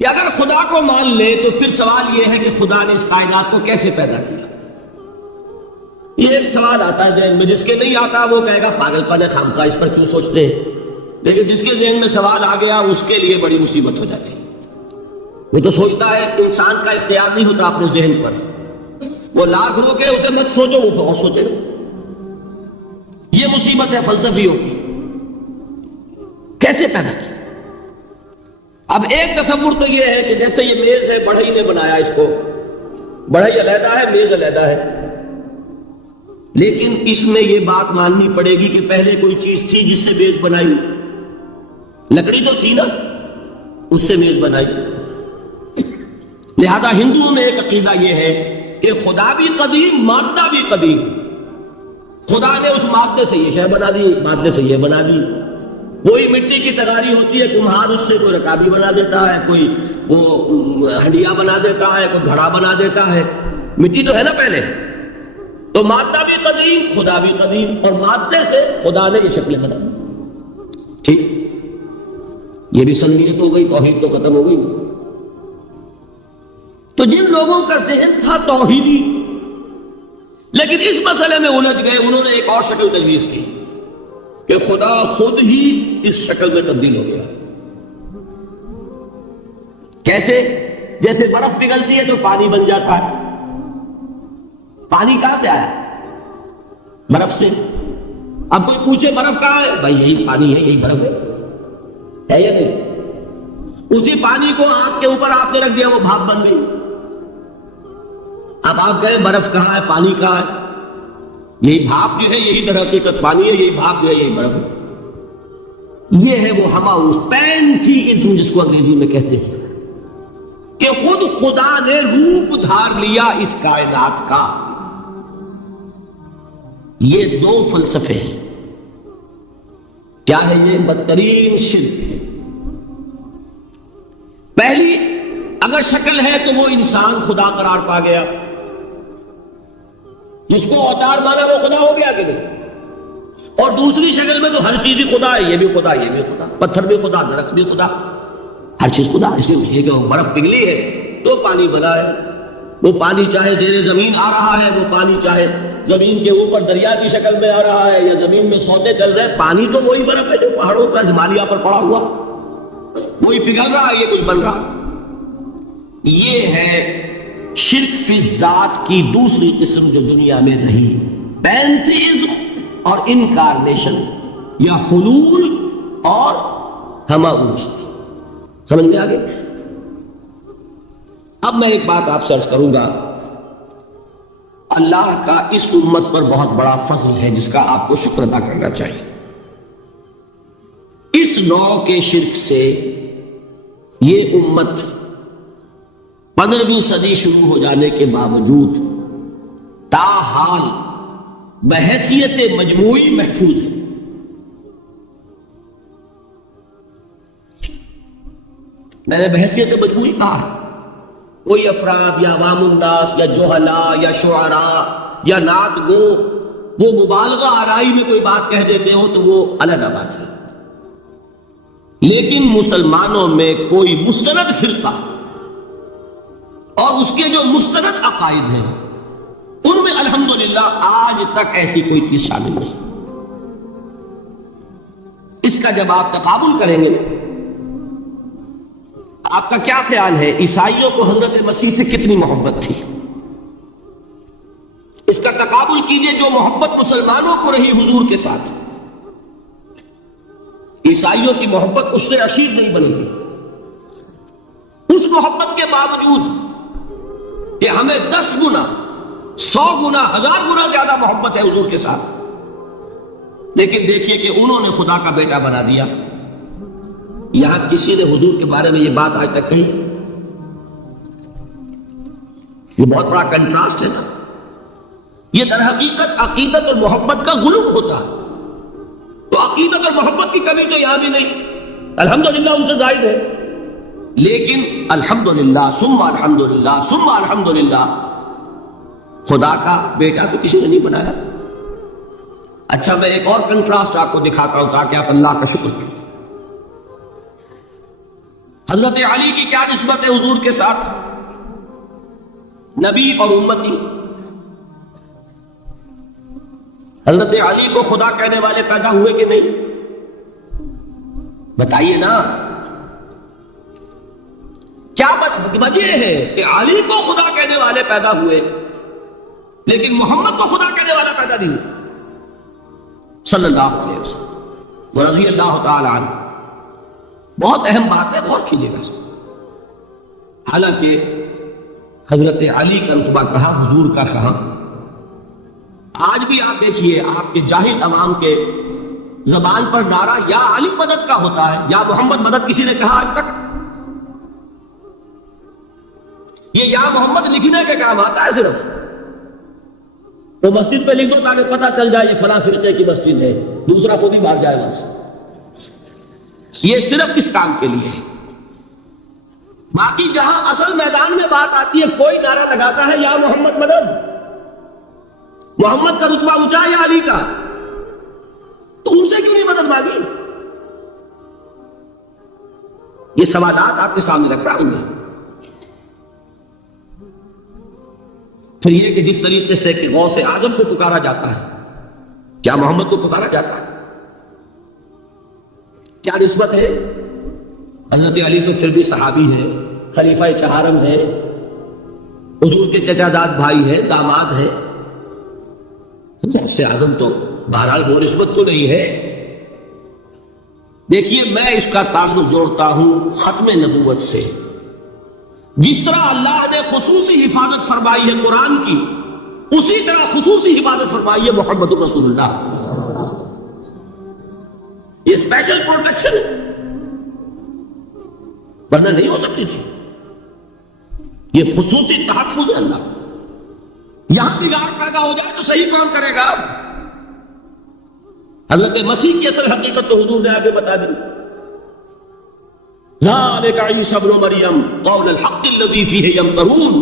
کہ اگر خدا کو مان لے تو پھر سوال یہ ہے کہ خدا نے اس کائنات کو کیسے پیدا کیا. یہ ایک سوال آتا ہے ذہن میں، جس کے نہیں آتا وہ کہے گا پاگل پن ہے، خامخواہ اس پر کیوں سوچتے ہیں. لیکن جس کے ذہن میں سوال آ گیا اس کے لیے بڑی مصیبت ہو جاتی ہے. وہ تو سوچتا ہے انسان کا اختیار نہیں ہوتا اپنے ذہن پر. وہ لاکھ روکے اسے مت سوچو، وہ بہت سوچے. یہ مصیبت ہے فلسفیوں کی. کیسے پیدا کیا؟ اب ایک تصور تو یہ ہے کہ جیسے یہ میز ہے، بڑھئی نے بنایا اس کو، بڑھئی علیحدہ ہے، میز علیحدہ ہے. لیکن اس میں یہ بات ماننی پڑے گی کہ پہلے کوئی چیز تھی جس سے میز بنائی. لکڑی تو تھی نا، اس سے میز بنائی. لہذا ہندوؤں میں ایک عقیدہ یہ ہے کہ خدا بھی قدیم، مادہ بھی قدیم. خدا نے اس مادے سے یہ شے بنا دی، مادے سے یہ بنا دی. کوئی مٹی کی تغاری ہوتی ہے، کمہار اس سے کوئی رکابی بنا دیتا ہے، کوئی وہ ہنڈیا بنا دیتا ہے، کوئی گھڑا بنا دیتا ہے. مٹی تو ہے نا پہلے. تو مادہ بھی قدیم، خدا بھی قدیم، اور مادے سے خدا نے یہ شکلیں بنا دی. ٹھیک، یہ بھی سنگیت ہو گئی، توحید تو ختم ہو گئی. تو جن لوگوں کا ذہن تھا توحیدی لیکن اس مسئلے میں الجھ گئے، انہوں نے ایک اور شکل تجویز کی کہ خدا خود ہی اس شکل میں تبدیل ہو گیا. کیسے؟ جیسے برف پگھلتی ہے تو پانی بن جاتا ہے. پانی کہاں سے آیا؟ برف سے. اب کوئی پوچھے برف کہاں ہے؟ بھائی یہی پانی ہے، یہی برف ہے یا نہیں؟ اسی پانی کو آنکھ کے اوپر آپ نے رکھ دیا، وہ بھاپ بن گئی. اب آپ کہیں برف کہاں ہے، پانی کہاں ہے؟ یہی بھاپ جو ہے یہی در حقیقت پانی ہے، یہی بھاپ جو ہے یہی برف ہے. یہ ہے وہ ہماؤس پینتھیزم جس کو انگریزی میں کہتے ہیں، کہ خود خدا نے روپ دھار لیا اس کائنات کا. یہ دو فلسفے ہیں. کیا ہے یہ؟ بدترین شرک ہے. پہلی اگر شکل ہے تو وہ انسان خدا قرار پا گیا، جس کو اوتار مانا وہ خدا ہو گیا کہ نہیں. اور دوسری شکل میں تو ہر چیز ہی خدا ہے، یہ بھی خدا، یہ بھی خدا، پتھر بھی خدا، درخت بھی خدا، ہر چیز خدا. اس لیے کہ وہ برف پگھلی ہے تو پانی بنا ہے. وہ پانی چاہے زیر زمین آ رہا ہے، وہ پانی چاہے زمین کے اوپر دریا کی شکل میں آ رہا ہے یا زمین میں سوتے چل رہے، پانی تو وہی برف ہے جو پہاڑوں پر ہمالیہ پر پڑا ہوا، وہی پگھل رہا ہے، یہ کچھ بن رہا. یہ ہے شرک فی الذات کی دوسری قسم جو دنیا میں رہی، پینتھیزم اور انکارنیشن، یا حلول اور ہماؤستی. سمجھ میں آگے؟ اب میں ایک بات آپ سے عرض کروں گا. اللہ کا اس امت پر بہت بڑا فضل ہے جس کا آپ کو شکر ادا کرنا چاہیے. اس نوع کے شرک سے یہ امت 15ویں صدی شروع ہو جانے کے باوجود تاحال بحیثیت مجموعی محفوظ ہے. میں نے بحیثیت مجموعی کہا ہے. کوئی افراد یا عوام الناس یا جوہلاء یا شعراء یا نعت گو وہ مبالغہ آرائی میں کوئی بات کہہ دیتے ہو تو وہ علیحدہ بات ہے. لیکن مسلمانوں میں کوئی مستند فرقہ اور اس کے جو مستند عقائد ہیں ان میں الحمدللہ آج تک ایسی کوئی چیز شامل نہیں. اس کا جب آپ تقابل کریں گے، آپ کا کیا خیال ہے عیسائیوں کو حضرت مسیح سے کتنی محبت تھی؟ اس کا تقابل کیجئے جو محبت مسلمانوں کو رہی حضور کے ساتھ. عیسائیوں کی محبت اس سے عشیر نہیں بنے گی. اس محبت کے باوجود کہ ہمیں 10 گنا 100 گنا 1000 گنا زیادہ محبت ہے حضور کے ساتھ، لیکن دیکھیے کہ انہوں نے خدا کا بیٹا بنا دیا. یہاں کسی نے حضور کے بارے میں یہ بات آج تک کہی؟ یہ بہت بڑا کنٹراسٹ ہے نا. یہ در حقیقت عقیدت اور محبت کا غلو ہوتا ہے. تو عقیدت اور محبت کی کمی تو یہاں بھی نہیں، الحمدللہ ان سے زائد ہے. لیکن الحمدللہ ثم الحمدللہ ثم الحمدللہ خدا کا بیٹا تو کسی نے نہیں بنایا. اچھا میں ایک اور کنٹراسٹ آپ کو دکھاتا ہوں تاکہ آپ اللہ کا شکر کریں. حضرت علی کی کیا نسبت ہے حضور کے ساتھ؟ نبی اور امتی. حضرت علی کو خدا کہنے والے پیدا ہوئے کہ نہیں؟ بتائیے نا. کیا وجہ ہے کہ علی کو خدا کہنے والے پیدا ہوئے لیکن محمد کو خدا کہنے والا پیدا نہیں ہوا صلی اللہ علیہ وسلم ورضی اللہ تعالی عنہ؟ بہت اہم بات ہے، غور کیجیے گا. حالانکہ حضرت علی کا رتبہ کہاں، حضور کا کہاں. آج بھی آپ دیکھیے آپ کے جاہل عوام کے زبان پر نعرہ یا علی مدد کا ہوتا ہے یا محمد مدد. کسی نے کہا آج تک؟ یہ یا محمد لکھنے کے کام آتا ہے صرف. تو مسجد پہ لکھ دو تاکہ پتہ چل جائے یہ فلاں فرقے کی مسجد ہے، دوسرا خود ہی بھاگ جائے وہاں سے. یہ صرف اس کام کے لیے ہے. باقی جہاں اصل میدان میں بات آتی ہے کوئی نعرہ لگاتا ہے یا محمد مدد. محمد کا رتبہ اونچا یا علی کا؟ تو ان سے کیوں نہیں مدد مانگی؟ یہ سوالات آپ کے سامنے رکھ رہا ہوں میں. پھر یہ کہ جس طریقے سے کہ غوث اعظم کو پکارا جاتا ہے، کیا محمد کو پکارا جاتا ہے؟ کیا نسبت ہے؟ حضرت علی تو پھر بھی صحابی ہے، خلیفہ چہارم ہے، حضور کے چچا داد بھائی ہے، داماد ہے. غوث اعظم تو بہرحال وہ نسبت تو نہیں ہے. دیکھیے میں اس کا تعلق جوڑتا ہوں ختم نبوت سے. جس طرح اللہ نے خصوصی حفاظت فرمائی ہے قرآن کی، اسی طرح خصوصی حفاظت فرمائی ہے محمد رسول اللہ. یہ اسپیشل پروٹیکشن ہے، ورنہ نہیں ہو سکتی تھی. یہ خصوصی تحفظ ہے اللہ. یہاں بگاڑ پیدا ہو جائے تو صحیح کون کرے گا؟ حضرت مسیح کی اصل حقیقت تو حضور نے آگے بتا دی. ذالک عیسی ابن مریم قول الحق الذی فیہ یمترون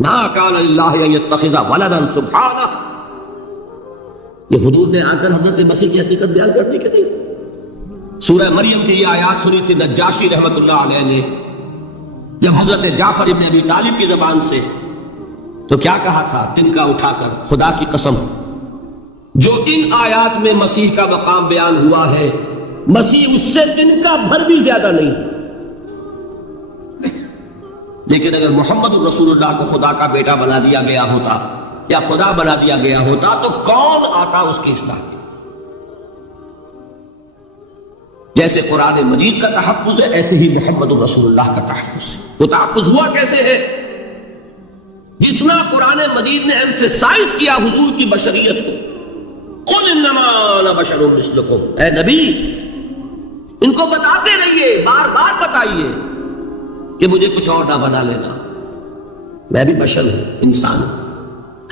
ما کان للہ ان یتخذ ولدا سبحانہ. یہ حضور نے آ کر حضرت مسیح کی حقیقت بیان کر دی کہ نہیں؟ سورہ مریم کی یہ آیات سنی تھی نجاشی رحمت اللہ علیہ نے جب حضرت جعفر ابن ابی طالب کی زبان سے، تو کیا کہا تھا تنکا اٹھا کر، خدا کی قسم جو ان آیات میں مسیح کا مقام بیان ہوا ہے مسیح اس سے تنکا بھر بھی زیادہ نہیں. لیکن اگر محمد رسول اللہ کو خدا کا بیٹا بنا دیا گیا ہوتا یا خدا بنا دیا گیا ہوتا تو کون آتا اس کی اصلاح میں؟ جیسے قرآن مجید کا تحفظ ہے ایسے ہی محمد رسول اللہ کا تحفظ ہے. وہ تحفظ ہوا کیسے ہے؟ جتنا قرآن مجید نے ایمفیسائز کیا حضور کی بشریت کو، قل انما انا بشر مثلکم، اے نبی ان کو بتاتے رہیے، بار بار بتائیے کہ مجھے کچھ اور نہ بنا لینا، میں بھی بشر ہوں، انسان ہوں.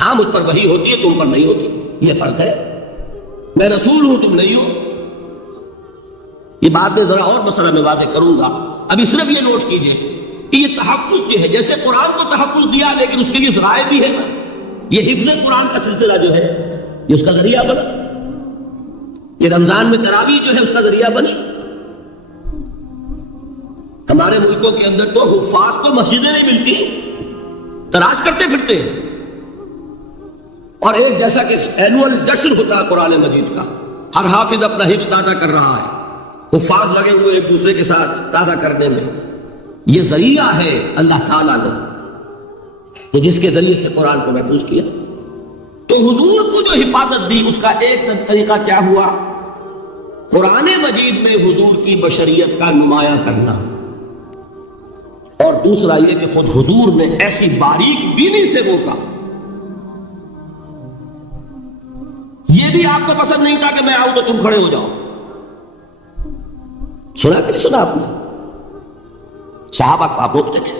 ہاں مجھ پر وحی ہوتی ہے، تم پر نہیں ہوتی، یہ فرق ہے. میں رسول ہوں، تم نہیں ہو. یہ بات میں ذرا اور مسئلہ میں واضح کروں گا. ابھی صرف یہ نوٹ کیجئے کہ یہ تحفظ جو ہے، جیسے قرآن کو تحفظ دیا لیکن اس کے لیے ذرائع بھی ہے نا. یہ حفظ قرآن کا سلسلہ جو ہے یہ اس کا ذریعہ بنا. یہ رمضان میں تراویح جو ہے اس کا ذریعہ بنی. ہمارے ملکوں کے اندر تو حفاظ کو مسجدیں نہیں ملتی، تلاش کرتے پھرتے ہیں. اور ایک جیسا کہ اینول جشن ہوتا ہے قرآن مجید کا، ہر حافظ اپنا حفظ تازہ کر رہا ہے، حفاظ لگے ہوئے ایک دوسرے کے ساتھ تازہ کرنے میں. یہ ذریعہ ہے اللہ تعالیٰ نے کہ جس کے ذریعے سے قرآن کو محفوظ کیا. تو حضور کو جو حفاظت دی اس کا ایک طریقہ کیا ہوا؟ قرآن مجید میں حضور کی بشریت کا نمایاں کرنا، اور دوسرا یہ کہ خود حضور نے ایسی باریک بینی سے روکا. یہ بھی آپ کو پسند نہیں تھا کہ میں آؤں تو تم کھڑے ہو جاؤ. سنا کہ نہیں سنا آپ نے؟ صحابہ کو آپ روکتے تھے.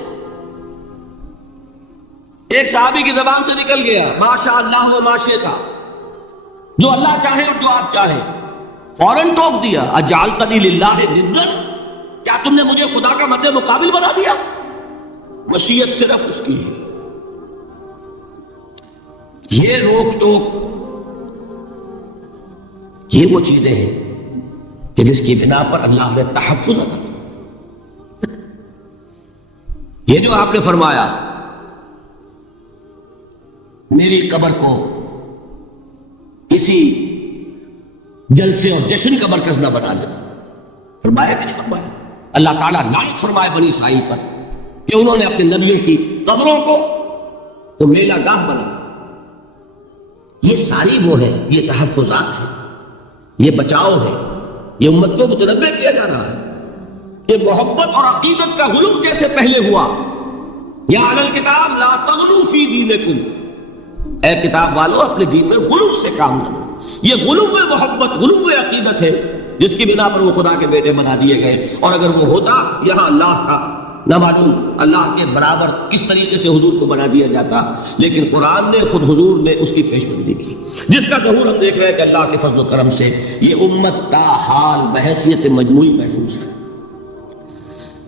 ایک صحابی کی زبان سے نکل گیا ماشاء اللہ و ما شئت، جو اللہ چاہے اور جو آپ چاہیں. فوراً ٹوک دیا اجعلتنی للہ ندا، کیا تم نے مجھے خدا کا مد مقابل بنا دیا؟ مشیت صرف اس کی ہے. یہ روک ٹوک یہ وہ چیزیں ہیں کہ جس کی بنا پر اللہ نے تحفظ عطا فرمایا. یہ جو آپ نے فرمایا میری قبر کو کسی جلسے اور جشن کا مرکز نہ بنا لینا، فرمایا کہ نہیں فرمایا؟ اللہ تعالیٰ لعنت فرمائے بنی اسرائیل پر کہ انہوں نے اپنے نبیوں کی قبروں کو تو میلہ گاہ بنا۔ یہ ساری وہ ہے، یہ تحفظات ہے، یہ بچاؤ ہے، یہ امت کو متنبہ کیا جا رہا ہے کہ محبت اور عقیدت کا غلو کیسے پہلے ہوا۔ یا اہل الکتاب لا تغلوا فی دینکم، اے کتاب والو اپنے دین میں غلو سے کام نہ لو۔ یہ غلو محبت، غلو عقیدت ہے جس کی بنا پر وہ خدا کے بیٹے بنا دیے گئے، اور اگر وہ ہوتا یہاں اللہ کا نہ معلوم اللہ کے برابر کس طریقے سے حضور کو بنا دیا جاتا، لیکن قرآن نے خود حضور نے اس کی پیشبندی کی، جس کا ظہور ہم دیکھ رہے ہیں کہ اللہ کے فضل و کرم سے یہ امت تا حال بحیثیت مجموعی محفوظ ہے۔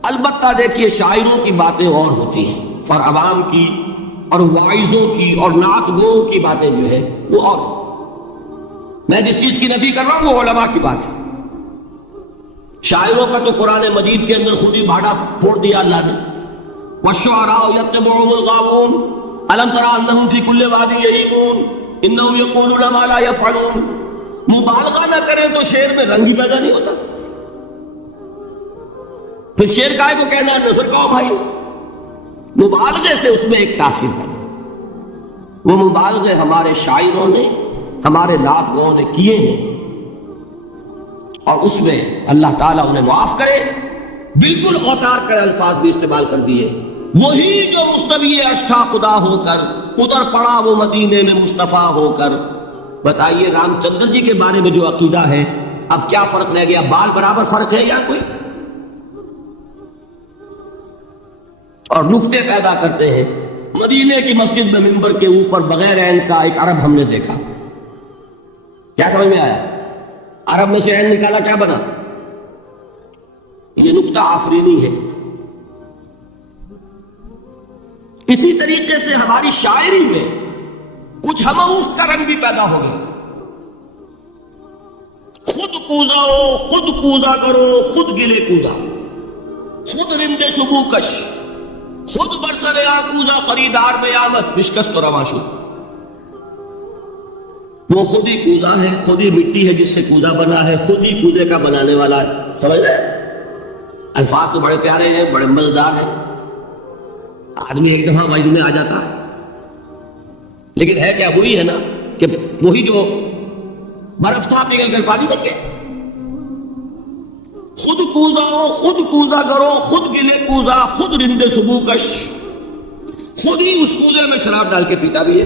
البتہ دیکھیے شاعروں کی باتیں اور ہوتی ہیں، اور عوام کی اور واعظوں کی اور نعت گوؤں کی باتیں جو ہے وہ اور۔ میں جس چیز کی نفی کر رہا ہوں وہ علماء کی بات ہے۔ شاعروں کا تو قرآن مجید کے اندر خود ہی بھاڑا پھوڑ دیا اللہ نے، وَالشُّعَرَاءُ يَتَّبِعُهُمُ الْغَاوُونَ أَلَمْ تَرَ أَنَّهُمْ فِي كُلِّ وَادٍ يَهِيمُونَ إِنَّهُمْ يَقُولُونَ مَا لَا يَفْعَلُونَ۔ مبالغہ نہ کرے تو شعر میں رنگ ہی پیدا نہیں ہوتا۔ پھر شعر کائے کو کہنا ہے نثر کہو بھائی، مبالغے سے اس میں ایک تاثیر بنا۔ وہ مبالغے ہمارے شاعروں نے، ہمارے لات گو نے کیے ہیں، اور اس میں اللہ تعالیٰ انہیں معاف کرے، بالکل اوتار کر الفاظ بھی استعمال کر دیے۔ وہی جو مستوی اشٹھا خدا ہو کر ادھر پڑا وہ مدینے میں مصطفیٰ ہو کر۔ بتائیے رام چندر جی کے بارے میں جو عقیدہ ہے، اب کیا فرق رہ گیا؟ بال برابر فرق ہے یا کوئی؟ اور نکتے پیدا کرتے ہیں۔ مدینے کی مسجد میں منبر کے اوپر بغیر عین کا ایک عرب ہم نے دیکھا، کیا سمجھ میں آیا؟ عرب میں سے عین نکالا، کیا بنا؟ یہ نکتہ آفرینی ہے۔ اسی طریقے سے ہماری شاعری میں کچھ ہمعوف کا رنگ بھی پیدا ہو گیا۔ خود کوزا ہو، خود کوزا کرو، خود گلے کوزا، خود رند صبو کش، خود برسر آکوزا خریدار میں آمد بشکست و رواشو۔ وہ خود ہی کوزا ہے، خود ہی مٹی ہے جس سے کوزا بنا ہے، خود ہی کودے کا بنانے والا ہے۔ سمجھ رہے؟ الفاظ تو بڑے پیارے ہیں، بڑے مزیدار ہیں، آدمی ایک دفعہ وجد میں آ جاتا ہے، لیکن ہے کیا؟ وہی ہے نا کہ وہی جو برف تھا نکل کر پانی بن گیا۔ خود کوزا ہو، خود کوزا کرو، خود گلے کوزا، خود رند صبو کش، خود ہی اس کوزے میں شراب ڈال کے پیتا بھی ہے،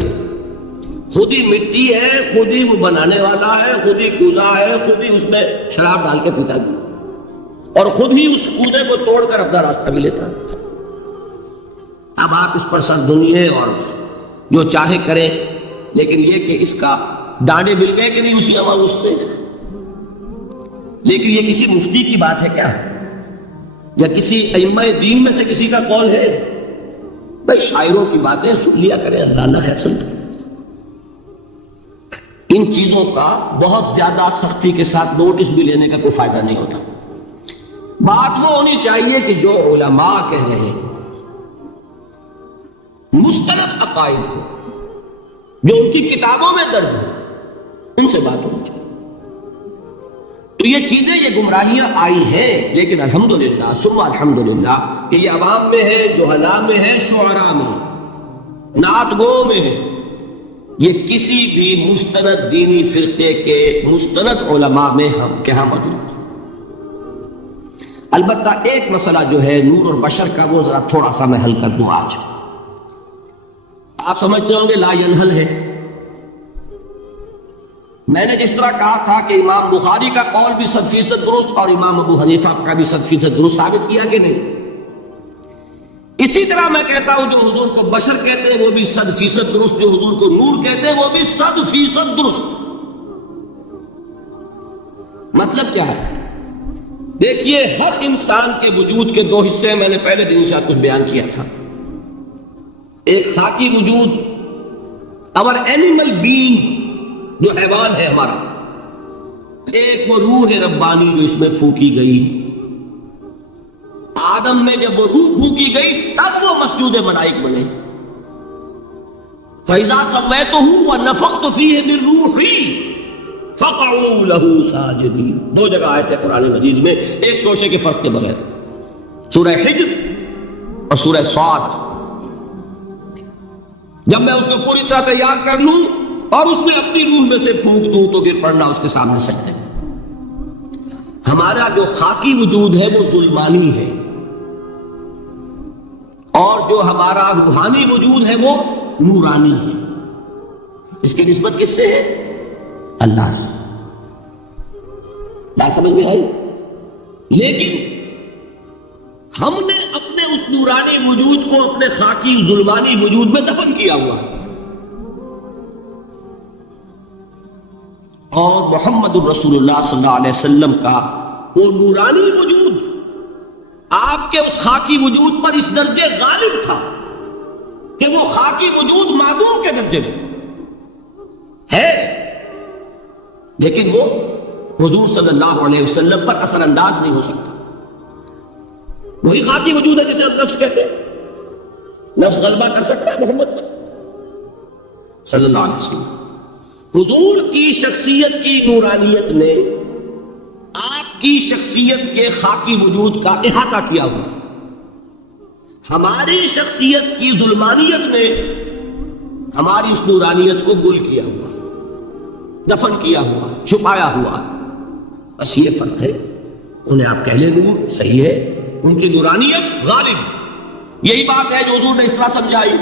خود ہی مٹی ہے، خود ہی وہ بنانے والا ہے، خود ہی کوزا ہے، خود ہی اس میں شراب ڈال کے پیتا بھی، اور خود ہی اس کودے کو توڑ کر اپنا راستہ بھی لیتا ہے۔ اب آپ اس پر سر دنیے اور جو چاہے کریں، لیکن یہ کہ اس کا دانے مل گئے کہ نہیں اسی عوام اس سے۔ لیکن یہ کسی مفتی کی بات ہے کیا؟ یا کسی ائمہ دین میں سے کسی کا قول ہے؟ بھائی شاعروں کی باتیں سن لیا کریں، اللہ خیر سنتا۔ ان چیزوں کا بہت زیادہ سختی کے ساتھ نوٹس بھی لینے کا کوئی فائدہ نہیں ہوتا۔ بات وہ ہونی چاہیے کہ جو علماء کہہ رہے ہیں، مستند عقائد کو جو ان کی کتابوں میں درج ہے، ان سے بات ہونی چاہیے۔ تو یہ چیزیں، یہ گمراہیاں آئی ہیں، لیکن الحمدللہ ثم الحمدللہ کہ یہ عوام میں ہے، جہلاء میں ہے، شعراء میں، نعت گو میں ہے، یہ کسی بھی مستند دینی فرقے کے مستند علماء میں ہم کہاں موجود۔ البتہ ایک مسئلہ جو ہے نور اور بشر کا، وہ ذرا تھوڑا سا میں حل کر دوں آج۔ آپ سمجھتے ہوں گے لا ینحل ہے۔ میں نے جس طرح کہا تھا کہ امام بخاری کا قول بھی 100% درست اور امام ابو حنیفہ کا بھی 100% درست ثابت کیا کہ نہیں، اسی طرح میں کہتا ہوں جو حضور کو بشر کہتے ہیں وہ بھی 100% درست، جو حضور کو نور کہتے ہیں وہ بھی 100% درست۔ مطلب کیا ہے؟ دیکھیے ہر انسان کے وجود کے دو حصے ہیں، میں نے پہلے دن شاید کچھ بیان کیا تھا۔ ایک خاکی وجود، اور اینیمل بینگ جو حیوان ہے ہمارا، ایک وہ روح ربانی جو اس میں پھونکی گئی۔ آدم میں جب وہ روح پھونکی گئی تب وہ مسجود ملائک بنے. فَإِذَا سَوَّيْتُهُ وَنَفَخْتُ فِيهِ مِن رُّوحِي فَقَعُوا لَهُ سَاجِدِينَ. دو جگہ آئے تھے قرآن مجید میں ایک شوشے کے فرق کے بغیر، سورہ حجر اور سورہ صاد. جب میں اس کو پوری طرح تیار کر لوں اور اس میں اپنی روح میں سے پھونک دوں تو گر پڑنا اس کے سامنے سجدے. ہمارا جو خاکی وجود ہے وہ ظلمانی ہے، اور جو ہمارا روحانی وجود ہے وہ نورانی ہے. اس کی نسبت کس سے ہے؟ اللہ سے. بات سمجھ میں آئی؟ لیکن ہم نے اپنے اس نورانی وجود کو اپنے خاکی ظلمانی وجود میں دفن کیا ہوا ہے. اور محمد الرسول اللہ صلی اللہ علیہ وسلم کا وہ نورانی وجود آپ کے اس خاکی وجود پر اس درجے غالب تھا کہ وہ خاکی وجود معدوم کے درجے میں ہے، لیکن وہ حضور صلی اللہ علیہ وسلم پر اثر انداز نہیں ہو سکتا. وہی خاکی وجود ہے جسے ہم نفس کہتے ہیں. نفس غلبہ کر سکتا ہے محمد پر صلی اللہ علیہ وسلم. حضور کی شخصیت کی نورانیت نے آپ کی شخصیت کے خاکی وجود کا احاطہ کیا ہوا تھا. ہماری شخصیت کی ظلمانیت نے ہماری اس نورانیت کو گل کیا ہوا، دفن کیا ہوا، چھپایا ہوا. بس یہ فرق ہے. انہیں آپ کہہ لیں نور، صحیح ہے، ان کی نورانیت غالب. یہی بات ہے جو حضور نے اس طرح سمجھائی.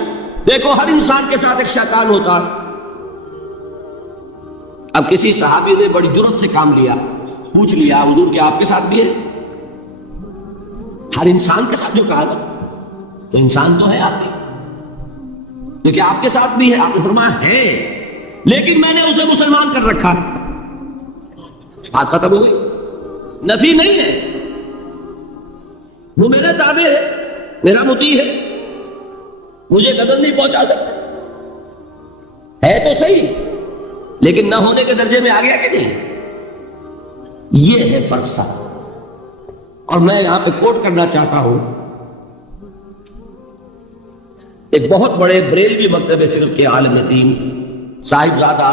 دیکھو ہر انسان کے ساتھ ایک شیطان ہوتا ہے. اب کسی صحابی نے بڑی جرأت سے کام لیا، پوچھ لیا حضور کیا آپ کے ساتھ بھی ہے؟ ہر انسان کے ساتھ جو کہا نا، تو انسان تو ہے آپ کے، تو کیا آپ کے ساتھ بھی ہے؟ آپ نے فرمایا ہے، لیکن میں نے اسے مسلمان کر رکھا. بات ختم ہو گئی. نفی نہیں ہے، وہ میرے تابع ہے، میرا مطیع ہے، مجھے قدر نہیں پہنچا سکتا. ہے تو صحیح، لیکن نہ ہونے کے درجے میں آ گیا کہ نہیں. یہ ہے فرق صاحب. اور میں یہاں پہ کوٹ کرنا چاہتا ہوں ایک بہت بڑے بریلوی مکتب فقہ کے عالم دین صاحبزادہ،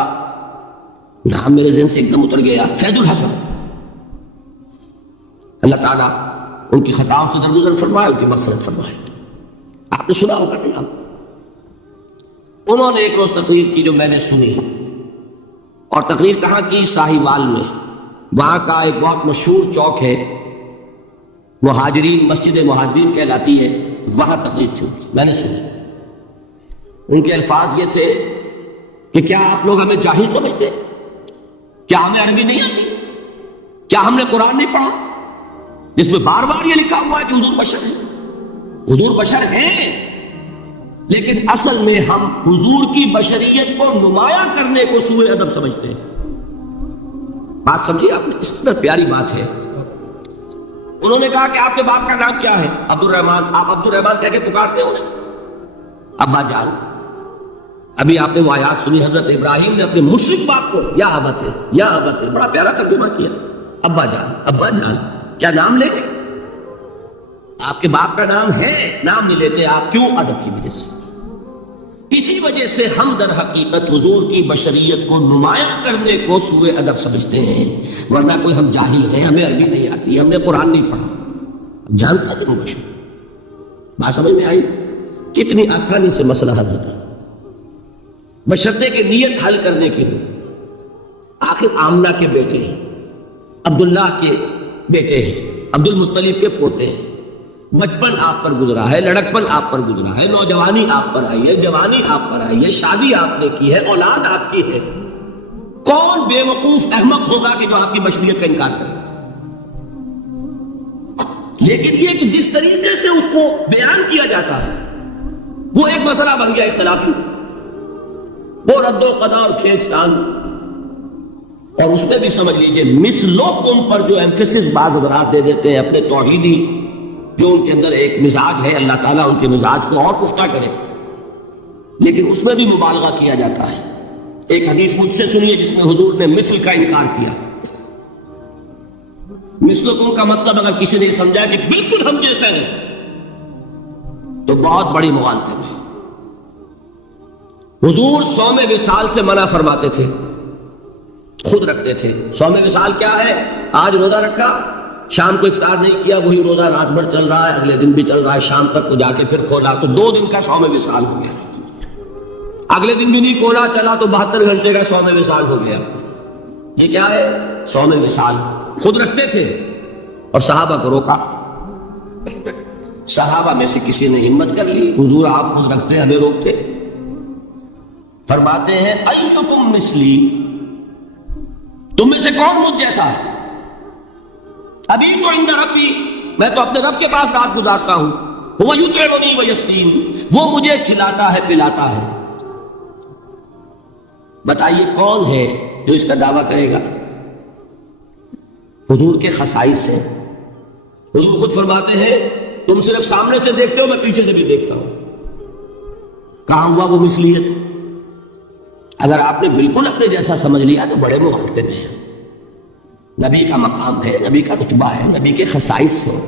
نام میرے ذہن سے ایک دم اتر گیا، فیض الحسن. اللہ تعالیٰ ان کی خطاؤں سے درگزر فرمائے، ان کی مغفرت فرمائے. آپ نے سنا ہوگا نام. انہوں نے ایک روز تقریر کی جو میں نے سنی، اور تقریر کہاں کی؟ ساہیوال میں. وہاں کا ایک بہت مشہور چوک ہے، مہاجرین، مسجد مہاجرین کہلاتی ہے، وہاں تقریر تھی. میں نے سنی. ان کے الفاظ یہ تھے کہ کیا آپ لوگ ہمیں جاہل سمجھتے؟ کیا ہمیں عربی نہیں آتی؟ کیا ہم نے قرآن نہیں پڑھا جس میں بار بار یہ لکھا ہوا ہے کہ حضور بشر ہیں؟ حضور بشر ہیں، لیکن اصل میں ہم حضور کی بشریت کو نمایاں کرنے کو سوء ادب سمجھتے ہیں. بات سمجھیے آپ نے، اس قدر پیاری بات ہے. انہوں نے کہا کہ آپ کے باپ کا نام کیا ہے؟ عبد الرحمان. آپ عبد الرحمان کہہ کے پکارتے ہیں انہیں؟ ابا جان. ابھی آپ نے وہ آیات سنی، حضرت ابراہیم نے اپنے مشرک باپ کو یا ابت ہے، یا ابت ہے، بڑا پیارا ترجمہ کیا. ابا جان، ابا جان. کیا نام لیں گے؟ آپ کے باپ کا نام ہے، نام نہیں لیتے آپ. کیوں؟ ادب کی وجہ سے. اسی وجہ سے ہم در حقیقت حضور کی بشریت کو نمایاں کرنے کو سوء ادب سمجھتے ہیں. ورنہ کوئی ہم جاہل ہیں، ہمیں عربی نہیں آتی، ہم نے قرآن نہیں پڑھا. جانتا ہے کہ وہ بشر. بات سمجھ میں آئی؟ کتنی آسانی سے مسئلہ حل ہوتا ہے بشرطے کہ نیت حل کرنے کے لیے. آخر آمنہ کے بیٹے ہیں، عبداللہ کے بیٹے ہیں، عبد المطلب کے پوتے ہیں. بچپن آپ پر گزرا ہے، لڑکپن آپ پر گزرا ہے، نوجوانی آپ پر آئی ہے، جوانی آپ پر آئی ہے، شادی آپ نے کی ہے، اولاد آپ کی ہے. کون بے وقوف احمق ہوگا کہ جو آپ کی بشریت کا انکار کرے؟ لیکن یہ کہ جس طریقے سے اس کو بیان کیا جاتا ہے وہ ایک مسئلہ بن گیا اختلافی، وہ رد و قضا اور کھینچتان. اور اس میں بھی سمجھ لیجئے مثلکم پر جو ایمفیسس بعض حضرات دے دیتے ہیں اپنے توحیدی، جو ان کے اندر ایک مزاج ہے، اللہ تعالیٰ ان کے مزاج کو اور پختہ کرے، لیکن اس میں بھی مبالغہ کیا جاتا ہے. ایک حدیث مجھ سے سنیے جس میں حضور نے مثل کا انکار کیا. مثلکم کا مطلب اگر کسی نے سمجھا کہ بالکل ہم جیسا ہے تو بہت بڑی مغالطے میں. حضور صوم وصال سے منع فرماتے تھے، خود رکھتے تھے. صوم وصال کیا ہے؟ آج روزہ رکھا، شام کو افطار نہیں کیا، وہی روزہ رات بھر چل رہا ہے، اگلے دن بھی چل رہا ہے، شام تک کو جا کے پھر کھولا تو 2 دن کا صوم وصال ہو گیا. اگلے دن بھی نہیں کھولا، چلا تو 72 گھنٹے کا صوم وصال ہو گیا. یہ کیا ہے؟ صوم وصال. خود رکھتے تھے اور صحابہ کو روکا. صحابہ میں سے کسی نے ہمت کر لی، حضور آپ خود رکھتے ہمیں روکتے. فرماتے ہیں ایکم مثلی، تم میں سے کون مجھ جیسا ہے؟ ابھی تو عند ربی، میں تو اپنے رب کے پاس رات گزارتا ہوں. وہ یطعمنی ویسقین، وہ مجھے کھلاتا ہے پلاتا ہے. بتائیے کون ہے جو اس کا دعویٰ کرے گا؟ حضور کے خصائص سے. حضور خود فرماتے ہیں تم صرف سامنے سے دیکھتے ہو، میں پیچھے سے بھی دیکھتا ہوں. کہاں ہوا وہ مثلیت؟ اگر آپ نے بالکل اپنے جیسا سمجھ لیا تو بڑے مغالطے میں ہیں. نبی کا مقام ہے، نبی کا رتبہ ہے، نبی کے خصائص ہیں.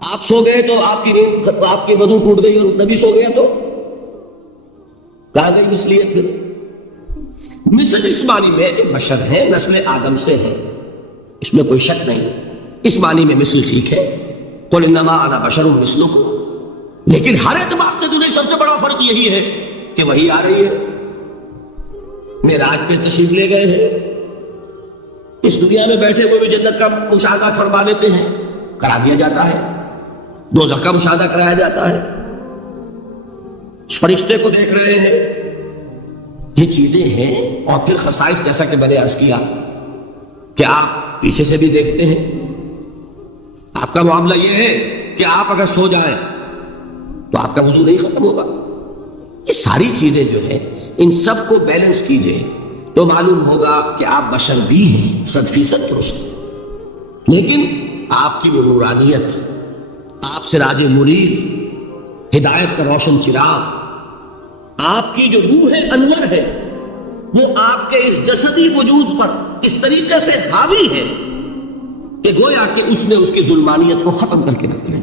آپ سو گئے تو آپ کی نیند، آپ کی وضو ٹوٹ گئی اور نبی سو گیا تو کہاں گئی مثلیت؟ پھر مثل اس معنی میں جو بشر ہے، نسل آدم سے ہے، اس میں کوئی شک نہیں. اس معنی میں مثل ٹھیک ہے، قل انما انا بشر مثلکم. لیکن ہر اعتبار سے تمہیں سب سے بڑا فرق یہی ہے کہ وہی آ رہی ہے. معراج پہ تشریف لے گئے ہیں، اس دنیا میں بیٹھے ہوئے بھی جنت کا مشاہدہ فرما لیتے ہیں، کرا دیا جاتا ہے. دوزخ کا مشاہدہ کرایا جاتا ہے. فرشتے کو دیکھ رہے ہیں. یہ چیزیں ہیں. اور پھر خصائص جیسا کہ میں نے عرض کیا کہ آپ پیچھے سے بھی دیکھتے ہیں. آپ کا معاملہ یہ ہے کہ آپ اگر سو جائیں تو آپ کا وضو نہیں ختم ہوگا. یہ ساری چیزیں جو ہے ان سب کو بیلنس کیجئے تو معلوم ہوگا کہ آپ بشر بھی ہیں 100% درست. لیکن آپ کی وہ نورانیت، آپ سراج منیر، ہدایت کا روشن چراغ، آپ کی جو روح انور ہے، وہ آپ کے اس جسدی وجود پر اس طریقے سے حاوی ہے کہ گویا کہ اس نے اس کی ظلمانیت کو ختم کر کے رکھ دیا.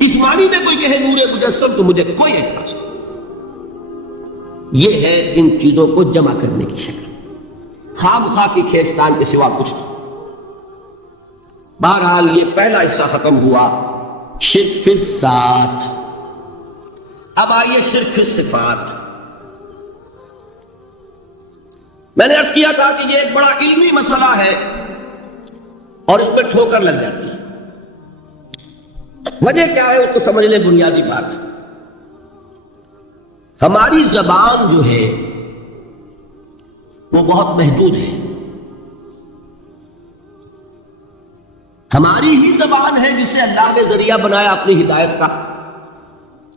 اس معنی میں کوئی کہے نور مجسم تو مجھے کوئی اعتراض نہیں. یہ ہے ان چیزوں کو جمع کرنے کی شکل، خام خواہ کی کھینچتان کے سوا کچھ نہیں. بہرحال یہ پہلا حصہ ختم ہوا، شرک فی الذات. اب آئیے شرک فی الصفات. میں نے عرض کیا تھا کہ یہ ایک بڑا علمی مسئلہ ہے اور اس پہ ٹھوکر لگ جاتی ہے. وجہ کیا ہے اس کو سمجھ لیں. بنیادی بات، ہماری زبان جو ہے وہ بہت محدود ہے. ہماری ہی زبان ہے جسے اللہ نے ذریعہ بنایا اپنی ہدایت کا،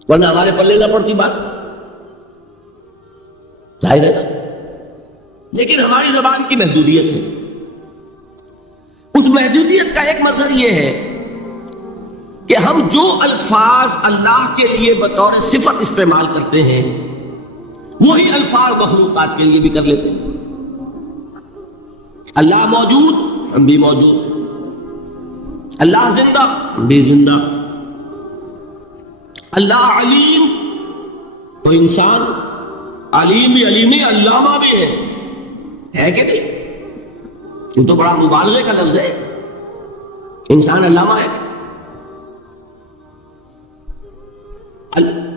ورنہ ہمارے پلے نہ پڑتی بات، ظاہر ہے. لیکن ہماری زبان کی محدودیت ہے. اس محدودیت کا ایک مظہر یہ ہے کہ ہم جو الفاظ اللہ کے لیے بطور صفت استعمال کرتے ہیں وہی الفاظ مخلوقات کے لیے بھی کر لیتے ہیں. اللہ موجود، ہم بھی موجود. اللہ زندہ، ہم بھی زندہ. اللہ علیم، وہ انسان علیم بھی علیمی، علامہ بھی ہے کہ نہیں؟ یہ تو بڑا مبالغے کا لفظ ہے. انسان علامہ ہے.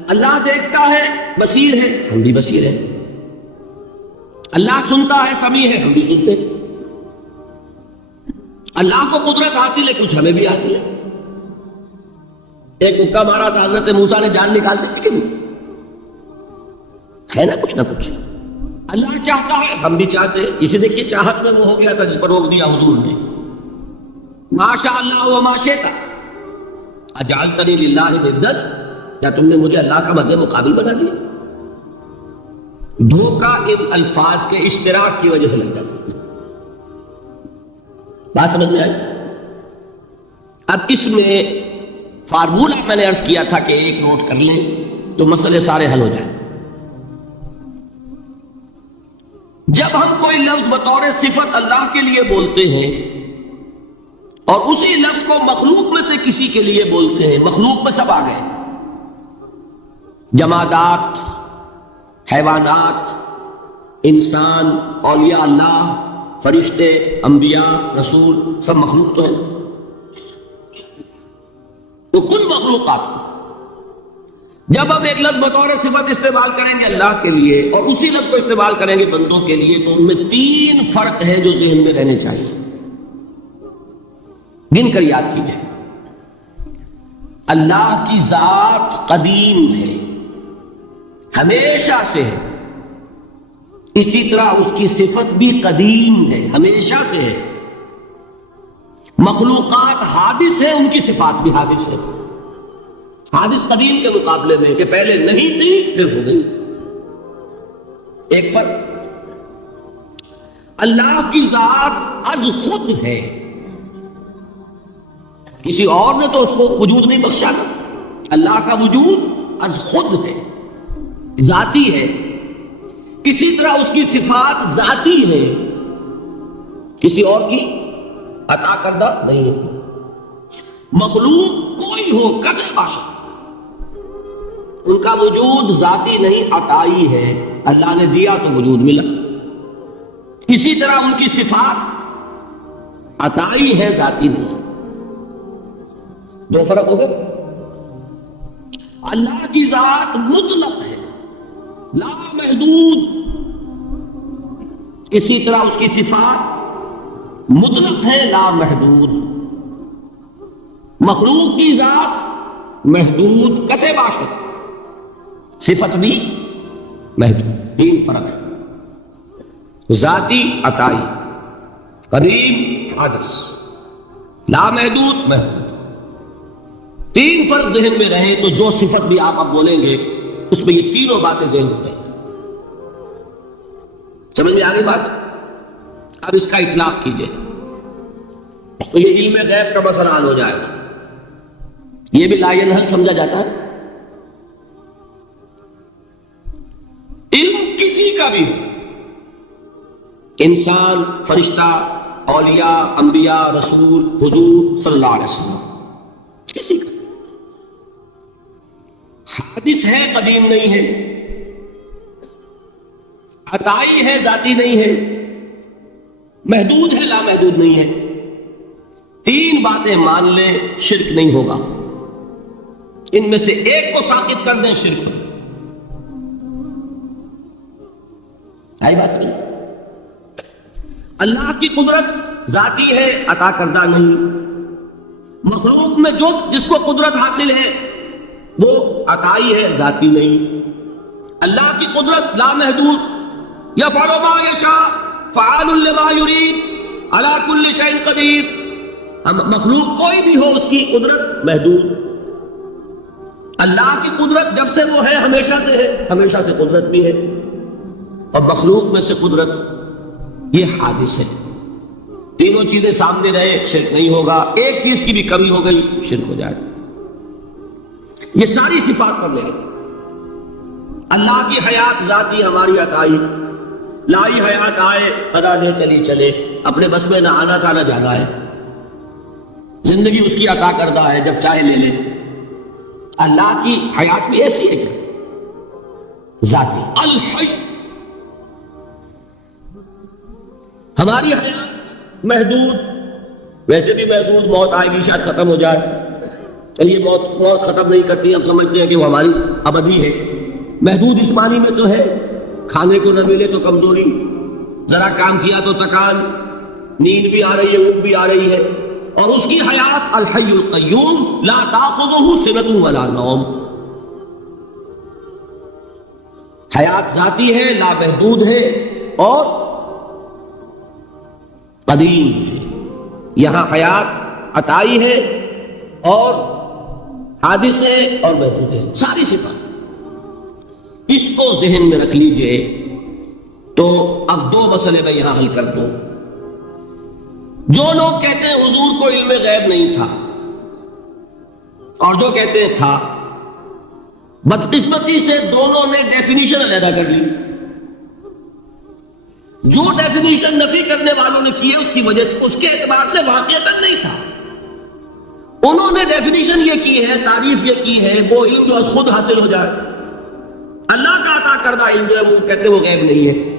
اللہ دیکھتا ہے، بصیر ہے، ہم بھی بصیر ہیں. اللہ سنتا ہے، سمیع ہے، ہم بھی سنتے ہیں. اللہ کو قدرت حاصل ہے، کچھ ہمیں بھی حاصل ہے. ایک مکہ مارا تھا حضرت موسیٰ نے، جان نکال دی تھی کہ نہیں؟ ہے نا کچھ نہ کچھ. اللہ چاہتا ہے، ہم بھی چاہتے ہیں. اسے دیکھیے چاہت میں وہ ہو گیا تھا جس پر روک دیا حضور نے. ما شاء اللہ و ما شئت اجعلتنی للہ ندا، کیا تم نے مجھے اللہ کا مد مقابل بنا دیا؟ دھوکہ ان الفاظ کے اشتراک کی وجہ سے لگ جاتا ہے. بات سمجھ میں آئی؟ اب اس میں فارمولہ میں نے عرض کیا تھا کہ ایک نوٹ کر لیں تو مسئلے سارے حل ہو جائیں. جب ہم کوئی لفظ بطور صفت اللہ کے لیے بولتے ہیں اور اسی لفظ کو مخلوق میں سے کسی کے لیے بولتے ہیں. مخلوق میں سب آ گئے، جمادات، حیوانات، انسان، اولیاء اللہ، فرشتے، انبیاء، رسول، سب مخلوق تو ہیں. تو کل مخلوقات کو جب ہم ایک لفظ بطور صفت استعمال کریں گے اللہ کے لیے اور اسی لفظ کو استعمال کریں گے بندوں کے لیے، تو ان میں 3 فرق ہیں جو ذہن میں رہنے چاہیے. گن کر یاد کیجیے. اللہ کی ذات قدیم ہے، ہمیشہ سے ہے. اسی طرح اس کی صفت بھی قدیم ہے، ہمیشہ سے ہے. مخلوقات حادث ہیں، ان کی صفات بھی حادث ہے. حادث قدیم کے مقابلے میں کہ پہلے نہیں تھی پھر ہو گئی. ایک فرق، اللہ کی ذات از خود ہے، کسی اور نے تو اس کو وجود نہیں بخشا. اللہ کا وجود از خود ہے، ذاتی ہے. اسی طرح اس کی صفات ذاتی ہے، کسی اور کی عطا کردہ نہیں ہے. مخلوق کوئی ہو کسے باشا، ان کا وجود ذاتی نہیں عطائی ہے. اللہ نے دیا تو وجود ملا. اسی طرح ان کی صفات عطائی ہے، ذاتی نہیں. 2 فرق ہو گئے. اللہ کی ذات مطلق ہے، لا محدود. اسی طرح اس کی صفات مطلق ہے، لا محدود. مخلوق کی ذات محدود کسے باشد، صفت بھی محدود. 3 فرق ہے، ذاتی عطائی، قدیم حادث، لا محدود محدود. 3 فرق ذہن میں رہے تو جو صفت بھی آپ اب بولیں گے اس میں یہ تینوں باتیں ذہن میں رہیں. سمجھ میں آ گئی بات؟ اب اس کا اطلاق کیجئے تو یہ علم غیب کا مسئلہ حل ہو جائے گا. یہ بھی لا ینحل سمجھا جاتا ہے. علم کسی کا بھی ہو، انسان، فرشتہ، اولیاء، انبیاء، رسول، حضور صلی اللہ علیہ وسلم، کسی کا حادث ہے، قدیم نہیں ہے. عطائی ہے، ذاتی نہیں ہے. محدود ہے، لا محدود نہیں ہے. 3 باتیں مان لیں، شرک نہیں ہوگا. ان میں سے ایک کو ساقط کر دیں، شرک ہوگا. آئی بات سمجھ؟ اللہ کی قدرت ذاتی ہے، عطا کردہ نہیں. مخلوق میں جس کو قدرت حاصل ہے وہ عطائی ہے، ذاتی نہیں. اللہ کی قدرت لا محدود، یفعل ما یشاء فعال لما یرید علی کل شیء قدیر. مخلوق کوئی بھی ہو اس کی قدرت محدود. اللہ کی قدرت جب سے وہ ہے ہمیشہ سے ہے، ہمیشہ سے قدرت بھی ہے. اور مخلوق میں سے قدرت یہ حادث ہے. تینوں چیزیں سامنے رہے، شرک نہیں ہوگا. ایک چیز کی بھی کمی ہو گئی، شرک ہو جائے. یہ ساری صفات پر لے گئے. اللہ کی حیات ذاتی، ہماری عطائی. لائی حیات آئے، قضا دے چلی چلے، اپنے بس میں نہ آنا تھا نہ جانا ہے. زندگی اس کی عطا کردہ ہے، جب چاہے لے لے. اللہ کی حیات بھی ایسی ہے کہ ذاتی الحی. ہماری حیات محدود، ویسے بھی محدود. موت آئے گی، شاید ختم ہو جائے. چلیے موت ختم نہیں کرتی، ہم سمجھتے ہیں کہ وہ ہماری ابدی ہے. محدود اس معنی میں تو ہے کھانے کو نہ ملے تو کمزوری، ذرا کام کیا تو تکان، نیند بھی آ رہی ہے، اونگ بھی آ رہی ہے. اور اس کی حیات الحی القیوم لا تاخذہ سنۃ ولا نوم. حیات ذاتی ہے، لا محدود ہے اور قدیم ہے. یہاں حیات عطائی ہے اور حادث ہے اور محدود ہے، ساری صفات. اس کو ذہن میں رکھ لیجئے. تو اب 2 مسئلے میں یہاں حل کر دوں. جو لوگ کہتے ہیں حضور کو علم غیب نہیں تھا، اور جو کہتے ہیں تھا، بدقسمتی سے دونوں نے ڈیفینیشن علیحدہ کر لی. جو ڈیفینیشن نفی کرنے والوں نے کی ہے اس کی وجہ سے، اس کے اعتبار سے واقعتاً نہیں تھا. انہوں نے ڈیفینیشن یہ کی ہے، تعریف یہ کی ہے، وہ علم جو خود حاصل ہو جائے، اللہ کا عطا کردہ علم جو ہے وہ کہتے ہیں وہ غیب نہیں ہے۔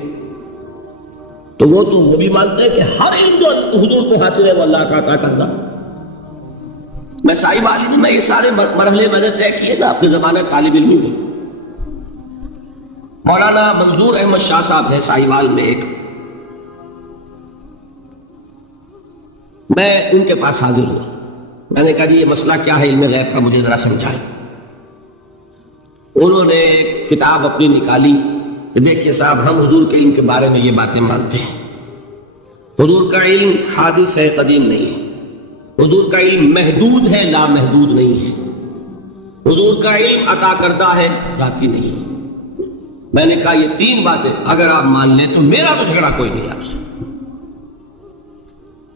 تو وہ بھی مانتے ہیں کہ ہر علم جو حضور کو حاصل ہے وہ اللہ کا عطا کردہ۔ میں صاحب عالم، میں یہ سارے مرحلے میں نے طے کیے نا اپنے زمانہ طالب علمی میں۔ مولانا منظور احمد شاہ صاحب ہے ساہیوال میں ایک، میں ان کے پاس حاضر ہوا، میں نے کہا جی یہ مسئلہ کیا ہے علم غیب کا، مجھے ذرا سمجھائیں۔ انہوں نے ایک کتاب اپنی نکالی کہ دیکھیے صاحب ہم حضور کے علم کے بارے میں یہ باتیں مانتے ہیں، حضور کا علم حادث ہے، قدیم نہیں ہے، حضور کا علم محدود ہے، لامحدود نہیں ہے، حضور کا علم عطا کردہ ہے، ذاتی نہیں ہے۔ میں نے کہا یہ تین باتیں اگر آپ مان لیں تو میرا تو جھگڑا کوئی نہیں آپ سے۔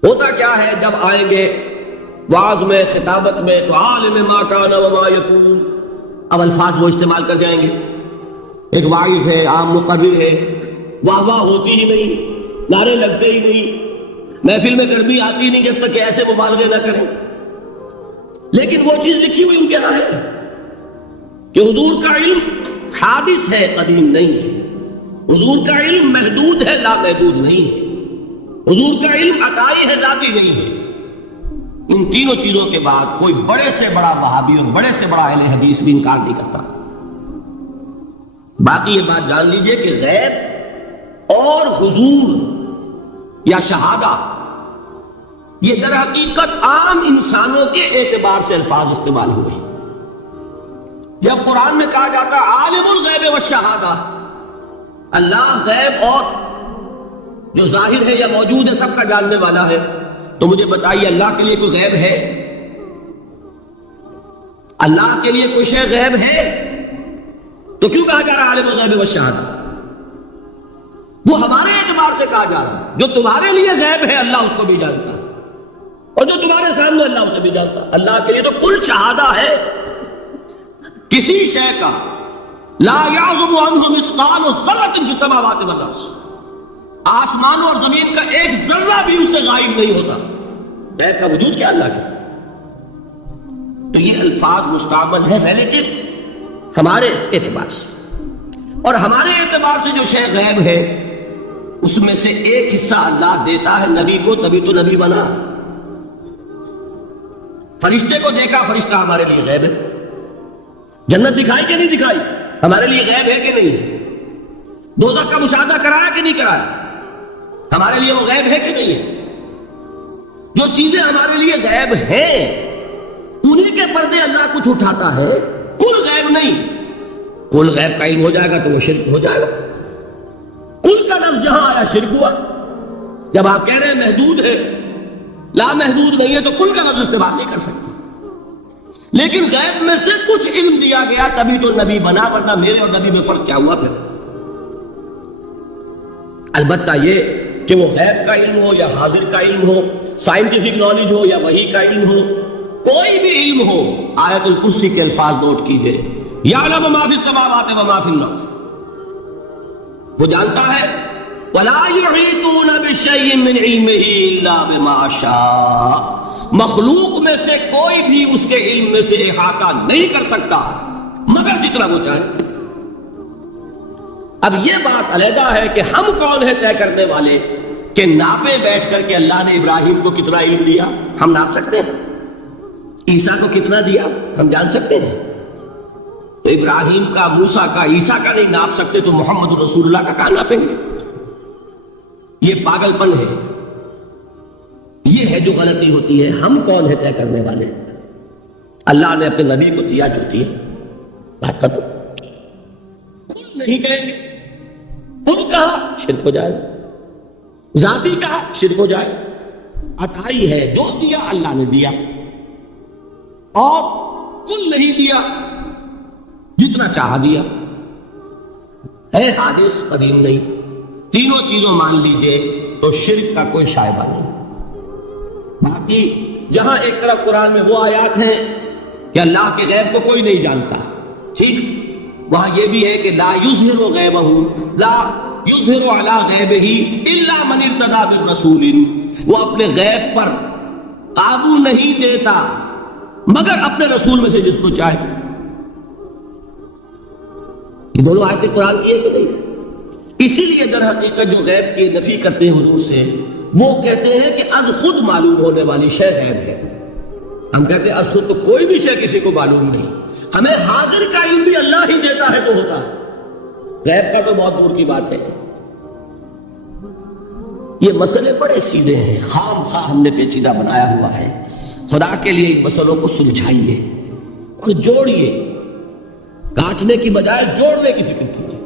ہوتا کیا ہے جب آئیں گے وعظ میں، خطابت میں، تو عالم ما کان وما یکون، اب الفاظ وہ استعمال کر جائیں گے۔ ایک واعظ ہے، عام مقرر ہے، واہ واہ ہوتی ہی نہیں، نعرے لگتے ہی نہیں، محفل میں گرمی آتی نہیں جب تک کہ ایسے مبالغے نہ کریں۔ لیکن وہ چیز لکھی ہوئی ان کے یہاں ہے کہ حضور کا علم حادث ہے، قدیم نہیں ہے، حضور کا علم محدود ہے، لامحدود نہیں ہے، حضور کا علم عطائی ہے، ذاتی نہیں ہے۔ ان تینوں چیزوں کے بعد کوئی بڑے سے بڑا وہابی اور بڑے سے بڑا اہل حدیث بھی انکار نہیں کرتا۔ باقی یہ بات جان لیجئے کہ غیب اور حضور یا شہادہ یہ در حقیقت عام انسانوں کے اعتبار سے الفاظ استعمال ہوئے۔ جب قرآن میں کہا جاتا عالم الغیب والشہادہ، اللہ غیب اور جو ظاہر ہے یا موجود ہے سب کا جاننے والا ہے، تو مجھے بتائیے اللہ کے لیے کوئی غیب ہے؟ اللہ کے لیے کوئی شے غیب ہے؟ تو کیوں کہا جا رہا عالم الغیب والشہادہ؟ وہ ہمارے اعتبار سے کہا جا رہا ہے، جو تمہارے لیے غیب ہے اللہ اس کو بھی جانتا ہے، اور جو تمہارے سامنے اللہ اسے بھی جانتا ہے۔ اللہ کے لیے تو کل شہادہ ہے، کسی شے کا لا یعزب عنہ مثقال ذرۃ فی السماوات والارض، آسمانوں اور زمین کا ایک ذرہ بھی اس سے غائب نہیں ہوتا۔ غیب کا وجود کیا اللہ کا؟ تو یہ الفاظ مستعمل ہے ریلیٹو ہمارے اعتبار سے، اور ہمارے اعتبار سے جو شے غیب ہے اس میں سے ایک حصہ اللہ دیتا ہے نبی کو، تبھی تو نبی بنا۔ فرشتے کو دیکھا، فرشتہ ہمارے لیے غیب ہے۔ جنت دکھائی کہ نہیں دکھائی، ہمارے لیے غیب ہے کہ نہیں ہے۔ دوزخ کا مشاہدہ کرایا کہ نہیں کرایا، ہمارے لیے وہ غیب ہے کہ نہیں ہے۔ جو چیزیں ہمارے لیے غیب ہیں انہی کے پردے اللہ کچھ اٹھاتا ہے، کل غیب نہیں۔ کل غیب کا علم ہو جائے گا تو وہ شرک ہو جائے گا۔ کل کا لفظ جہاں آیا شرک ہوا۔ جب آپ کہہ رہے ہیں محدود ہے، لامحدود نہیں ہے، تو کل کا لفظ استعمال نہیں کر سکتے۔ لیکن غیب میں سے کچھ علم دیا گیا تبھی تو نبی بنا، ورنہ میرے اور نبی میں فرق کیا ہوا پھر؟ البتہ یہ کہ وہ غیب کا علم ہو یا حاضر کا علم ہو، سائنٹیفک نالج ہو یا وحی کا علم ہو، کوئی بھی علم ہو، آیت الکرسی کے الفاظ نوٹ کیجئے، یعلم ما فی السماوات و ما فی الارض، وہ جانتا ہے وَلَا يُحِيطُونَ بِشَيْءٍ مِّنْ عِلْمِهِ إِلَّا بِمَا شَاءَ، مخلوق میں سے کوئی بھی اس کے علم میں سے احاطہ نہیں کر سکتا مگر جتنا وہ چاہے۔ اب یہ بات علیحدہ ہے کہ ہم کون ہے طے کرنے والے کہ ناپے بیٹھ کر کے اللہ نے ابراہیم کو کتنا علم دیا، ہم ناپ سکتے ہیں؟ عیسیٰ کو کتنا دیا ہم جان سکتے ہیں؟ تو ابراہیم کا، موسیٰ کا، عیسیٰ کا نہیں ناپ سکتے تو محمد رسول اللہ کا کہاں ناپیں گے؟ یہ پاگل پن ہے، یہ ہے جو غلطی ہوتی ہے۔ ہم کون ہے طے کرنے والے؟ اللہ نے اپنے نبی کو دیا جو دیا، بات ختم۔ کل نہیں کہیں گے، کل کہا شرک ہو جائے، ذاتی کہا شرک ہو جائے۔ عطائی ہے، جو دیا اللہ نے دیا، اور کل نہیں دیا، جتنا چاہا دیا، ہے حادث، قدیم نہیں۔ تینوں چیزوں مان لیجئے تو شرک کا کوئی شائبہ نہیں۔ باقی جہاں ایک طرف قرآن میں وہ آیات ہیں کہ اللہ کے غیب کو کوئی نہیں جانتا، ٹھیک، وہاں یہ بھی ہے کہ لا یظہر غیبہ، لا یظہر علی غیبہ الا من ارتضی بالرسول، وہ اپنے غیب پر قابو نہیں دیتا مگر اپنے رسول میں سے جس کو چاہے. یہ دونوں آیتیں قرآن کی ہے کہ نہیں؟ اسی لیے در حقیقت جو غیب کی نفی کرتے ہیں حضور سے، وہ کہتے ہیں کہ از خود معلوم ہونے والی شے غیب ہے. ہم کہتے ہیں از خود تو کوئی بھی شے کسی کو معلوم نہیں، ہمیں حاضر کا علم بھی اللہ ہی دیتا ہے تو ہوتا ہے، غیب کا تو بہت دور کی بات ہے. یہ مسئلے بڑے سیدھے ہیں، خام خواہ ہم نے پیچیدہ بنایا ہوا ہے. خدا کے لیے ان مسئلوں کو سلجھائیے اور جوڑیے، کاٹنے کی بجائے جوڑنے کی فکر کیجیے